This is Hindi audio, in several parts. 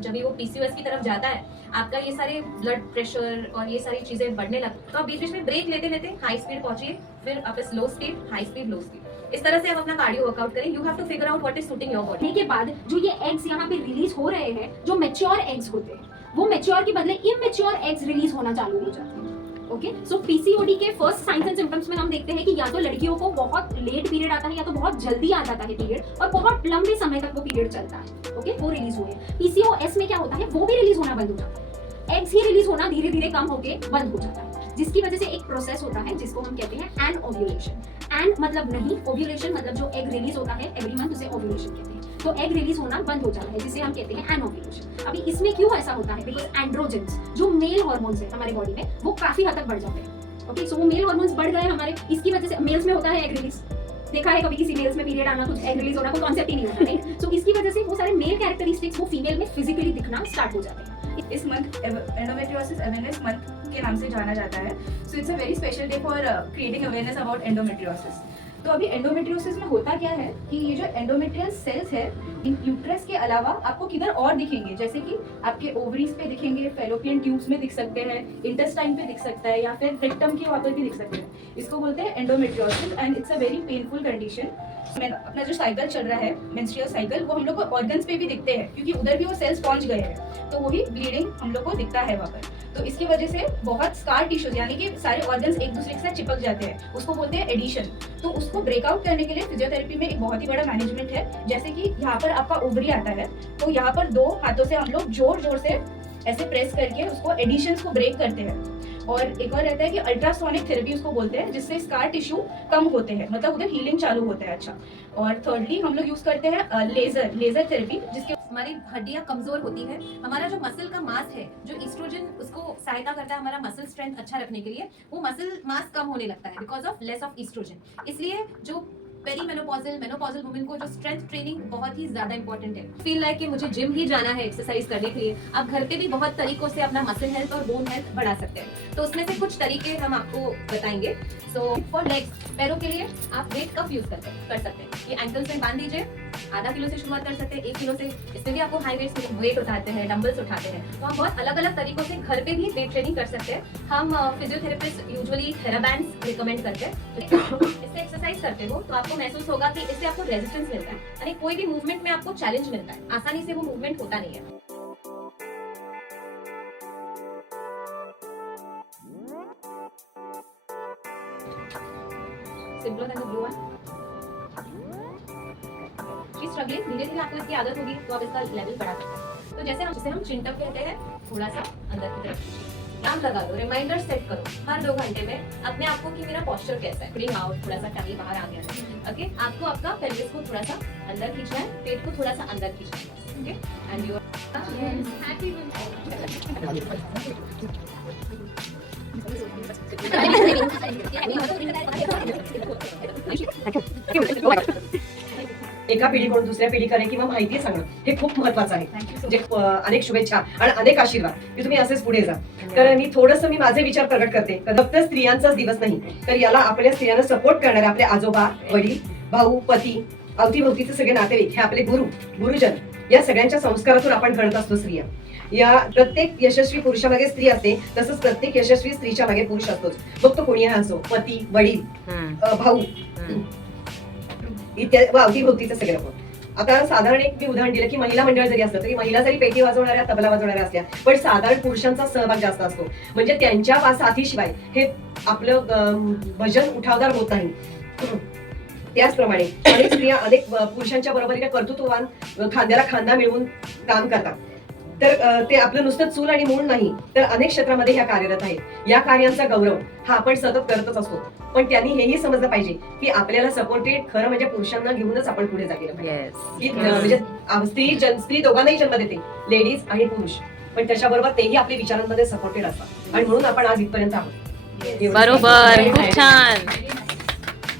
जब भी वो पीसीओएस की तरफ जाता है आपका ये सारे ब्लड प्रेशर और ये सारी चीजें बढ़ने लगती, तो आप बीच बीच में ब्रेक लेते लेते हाई स्पीड पहुंचिए, फिर वापस low speed, high speed, low speed, इस तरह से आप अपना कार्डियो वर्कआउट करें। You have to figure out what is suiting your body. के बाद जो ये एग्स यहाँ पे रिलीज हो रहे हैं, जो मेच्योर एग्स होते हैं, वो मेच्योर के बदले इमेच्योर एग्स रिलीज होना चालू हो जाते हैं। ओके, सो पीसीओडी के फर्स्ट साइंस एंड सिम्टम्स में हम देखते हैं कि या तो लड़कियों को बहुत लेट पीरियड आता है या तो बहुत जल्दी आ जाता है पीरियड, और बहुत लंबे समय तक वो पीरियड चलता है। ओके, वो रिलीज हुए। पीसीओएस में क्या होता है, वो भी रिलीज होना बंद हो जाता है, एग्स ही रिलीज होना धीरे धीरे कम होके बंद हो जाता है, जिसकी वजह से एक प्रोसेस होता है जिसको हम कहते हैं एनओव्यूलेशन। एन मतलब नहीं, ओव्यूलेशन मतलब जो एग रिलीज होता है एवरी मंथ, उसे ओव्यूलेशन कहते हैं। तो एग रिलीज होना बंद हो जाता है, जिसे हम कहते हैं एनओव्यूलेशन। अभी इसमें क्यों ऐसा होता है, बिकॉज एंड्रोजेंस जो मेल हार्मोन्स है हमारे बॉडी में, वो काफी हद तक बढ़ जाते हैं। ओके, सो वो मेल हार्मोन्स बढ़ गए हमारे, इसकी वजह से मेल्स में होता है एग रिलीज। देखा है कभी किसी मेल्स में पीरियड आना, कुछ एग रिलीज होना, कोई कॉन्सेप्ट ही नहीं होता, राइट? सो इसकी वजह से वो सारे मेल कैरेक्टरिस्टिक्स वो फीमेल में फिजिकली दिखना स्टार्ट हो जाते हैं। इस मंथ एंडोमेट्रियोसिस अवेयरनेस मंथ के नाम से जाना जाता है। So it's a very special day for creating awareness about endometriosis. तो अभी एंडोमेट्रियोसिस में होता क्या है कि ये जो एंडोमेट्रियल सेल्स है इन यूट्रस के अलावा आपको किधर और दिखेंगे, जैसे कि आपके ओवरीज पे दिखेंगे, फेलोपियन ट्यूब्स में दिख सकते हैं, इंटेस्टाइन पे दिख सकता है, या फिर रेक्टम के वहाँ पर भी दिख सकते हैं। इसको बोलते हैं endometriosis and it's a very painful condition. अपना जो साइकिल चल रहा है मेंस्ट्रुअल साइकिल, वो हम लोग को ऑर्गन्स पे भी दिखते हैं, क्योंकि उधर भी वो सेल्स पहुंच गए हैं, तो वही ब्लीडिंग हम लोग को दिखता है वहाँ पर। तो इसकी वजह से बहुत स्कार टिश्यूज यानी कि सारे ऑर्गन्स एक दूसरे के साथ चिपक जाते हैं, उसको बोलते हैं एडिशन। तो उसको ब्रेकआउट करने के लिए फिजियोथेरेपी में एक बहुत ही बड़ा मैनेजमेंट है। जैसे कि यहाँ पर आपका ओवरी आता है, तो यहाँ पर 2 हाथों से हम लोग जोर जोर से ऐसे प्रेस करके उसको एडिशंस को ब्रेक करते हैं। और एक और रहता है कि अल्ट्रासोनिक थेरेपी उसको बोलते हैं, जिससे स्कार टिश्यू कम होते हैं, मतलब उधर हीलिंग चालू होता है। अच्छा, और थर्डली हम लोग यूज करते हैं लेजर थेरेपी, जिसके हमारी हड्डियां कमजोर होती है, हमारा जो मसल का मास है, जो ईस्ट्रोजन उसको सहायता करता है हमारा मसल स्ट्रेंथ अच्छा रखने के लिए, वो मसल मास कम होने लगता है because of less of oestrogen. इसलिए जो पेरी मेनोपॉजल वुमेन को जो स्ट्रेंथ ट्रेनिंग बहुत ही ज्यादा इंपॉर्टेंट है। फील लाइक कि मुझे जिम ही जाना है एक्सरसाइज करने के लिए, आप घर पे भी बहुत तरीकों से अपना मसल हेल्थ और बोन हेल्थ बढ़ा सकते हैं। तो उसमें से कुछ तरीके हम आपको बताएंगे। सो फॉर लेग्स, पैरों के लिए आप वेट कप यूज कर सकते हैं। ये एंकल्स में बांध दीजिए, आधा किलो से शुरुआत कर सकते हैं, 1 किलो से। इसमें भी आपको हाई वेट उठाते हैं, डंबल्स उठाते हैं, तो हम बहुत अलग अलग तरीकों से घर पे भी वेट ट्रेनिंग कर सकते हैं। हम फिजियोथेरेपिस्ट यूजुअली थेराबैंड्स रिकमेंड करते हैं। इससे एक्सरसाइज करते हो तो आपको महसूस होगा कि इससे आपको रेजिस्टेंस मिलता है, यानी कोई भी मूवमेंट में आपको चैलेंज मिलता है, आसानी से वो मूवमेंट होता नहीं है। सिंपल एंड ब्लू है। स्ट्रगलिंग, धीरे धीरे आपको इसकी आदत होगी तो आप इसका लेवल बढ़ा सकते हैं। तो जैसे हम चिंटअप कहते हैं, थोड़ा सा अंदर की तरफ नाम लगा लो, रिमाइंडर सेट करो हर 2 घंटे में अपने आप को कि मेरा पोस्चर कैसा है, ब्रिंग आउट, थोड़ा सा टंगी बाहर आ गया है। ओके, आपको आपका पेल्विस को थोड़ा सा अंदर खींचना है, पेट को थोड़ा सा अंदर खींचना है। ओके, एंड यू हैप्पी एका पिढीकडून दुसऱ्या पिढीकडे किंवा माहिती सांगणं हे खूप महत्वाचं आहे. म्हणजे अनेक शुभेच्छा आणि अनेक आशीर्वाद की तुम्ही असेच पुढे जा. कारण मी माझे विचार प्रगट करते. फक्त स्त्रियांचाच दिवस नाही, तर याला आपल्या स्त्रियांना सपोर्ट करणारे आपले आजोबा, वडील, भाऊ, पती, अवतीभोवतीचे सगळे नातेवाईक, हे आपले गुरुजन, या सगळ्यांच्या संस्कारातून आपण घडत असतो स्त्रिया. या प्रत्येक यशस्वी पुरुषामागे स्त्री असते, तसंच प्रत्येक यशस्वी स्त्रीच्या मागे पुरुष असतोच. मग तो कोणी असो, पती, वडील, भाऊ इत्यादी, अवतीभोवतीचं सगळं. आता साधारण एक मी उदाहरण दिलं की महिला मंडळ जरी असलं तरी महिला जरी पेटी वाजवणाऱ्या, तबला वाजवणाऱ्या असल्या, पण साधारण पुरुषांचा सहभाग जास्त असतो. म्हणजे त्यांच्या साथीशिवाय हे आपलं भजन उठावदार होत नाही. त्याचप्रमाणे अनेक स्त्रिया अनेक पुरुषांच्या बरोबरीने कर्तृत्ववान, खांद्याला खांदा मिळवून काम करतात. तर ते आपलं नुसतं चूल आणि मूल नाही, तर अनेक क्षेत्रामध्ये ह्या कार्यरत आहेत. या कार्यांचा गौरव हा आपण सतत करतच असतो, पण त्यांनी हेही समजलं पाहिजे की आपल्याला सपोर्टेड खरं म्हणजे पुरुषांना घेऊनच आपण पुढे जायला पाहिजे. म्हणजे स्त्री दोघांनाही जन्म देते, लेडीज आणि पुरुष, पण त्याच्याबरोबर तेही आपल्या विचारांमध्ये सपोर्टेड असतात, आणि म्हणून आपण आज इथपर्यंत आहोत. बरोबर, खूप छान.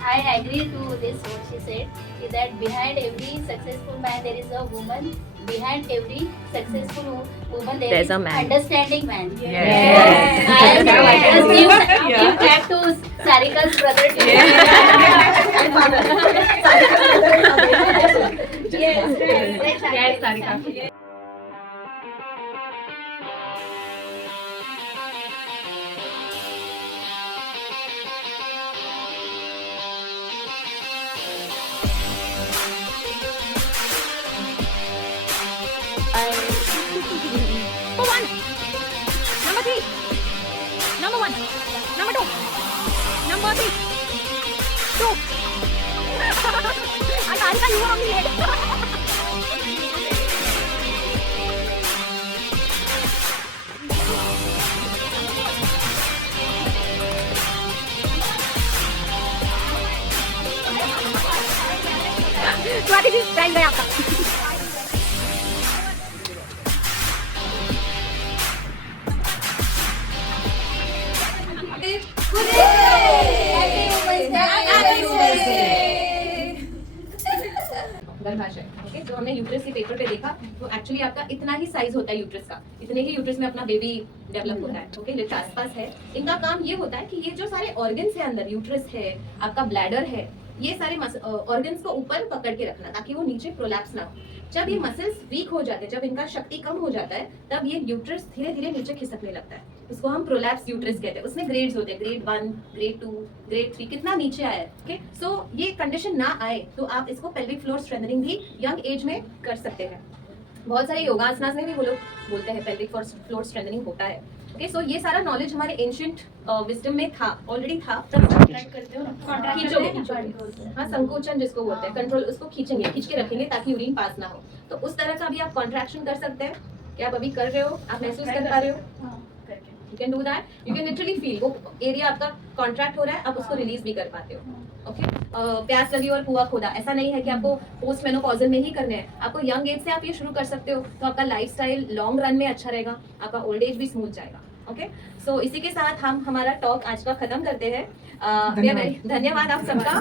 I agree to this what she said, that behind every successful man there is a woman. Behind every successful woman there is a man. Understanding man. Yes. And give back to Sarika's brother too. Yes, Sarika. Number 1, number 3, number 1, number 2, number 3, 2. Antarika, you are on the head. Swati ji time गया आपका. गर्भाशय. ओके, तो हमने यूट्रस के पेपर पे देखा तो एक्चुअली आपका इतना ही साइज होता है यूट्रस का, इतने ही यूट्रस में अपना बेबी डेवलप होता है. ओके, लिट्स आसपास है. इनका काम ये होता है कि ये जो सारे ऑर्गन्स है अंदर, यूट्रस है, आपका ब्लैडर है, ये सारे ऑर्गन्स को ऊपर पकड़ के रखना ताकि वो नीचे प्रोलैप्स ना हो. जब ये मसल्स वीक हो जाते हैं, जब इनका शक्ति कम हो जाता है, तब ये यूट्रस धीरे धीरे नीचे खिसकने लगता है. उसको हम प्रोलैप्स यूट्रस कहते हैं. उसमें ग्रेड्स होते हैं, ग्रेड 1, ग्रेड 2, ग्रेड 3, कितना नीचे आया है. ओके, सो ये कंडीशन ना आए तो आप इसको पेल्विक फ्लोर स्ट्रेंथनिंग भी यंग एज में कर सकते हैं. बहुत सारे योगासनास में भी वो लोग बोलते हैं पेल्विक फ्लोर स्ट्रेंथनिंग होता है. ओके, सो ये सारा नॉलेज हमारे एंशिएंट विजडम में था, ऑलरेडी था. कॉन्ट्रैक्ट करते हो ना, खींचोगे. हाँ, संकोचन जिसको बोलते हैं, कंट्रोल, उसको खींचेंगे, खींच के रखेंगे ताकि यूरिन पास ना हो. तो उस तरह का भी आप कॉन्ट्रैक्शन कर सकते हैं. क्या आप अभी कर रहे हो? आप महसूस कर पा रहे हो? You can do that. You can literally feel वो एरिया आपका कॉन्ट्रैक्ट हो रहा है, आप उसको रिलीज भी कर पाते हो. ओके, प्यास लगी और कुआं खोदा, ऐसा नहीं है कि आपको पोस्ट मेनोपॉजल में ही करने हैं. आपको यंग एज से आप ये शुरू कर सकते हो, तो आपका लाइफस्टाइल लॉन्ग रन में अच्छा रहेगा, आपका ओल्ड एज भी स्मूथ जाएगा. ओके, सो इसी के साथ हम हमारा टॉक आज का खत्म करते हैं. धन्यवाद आप सबका.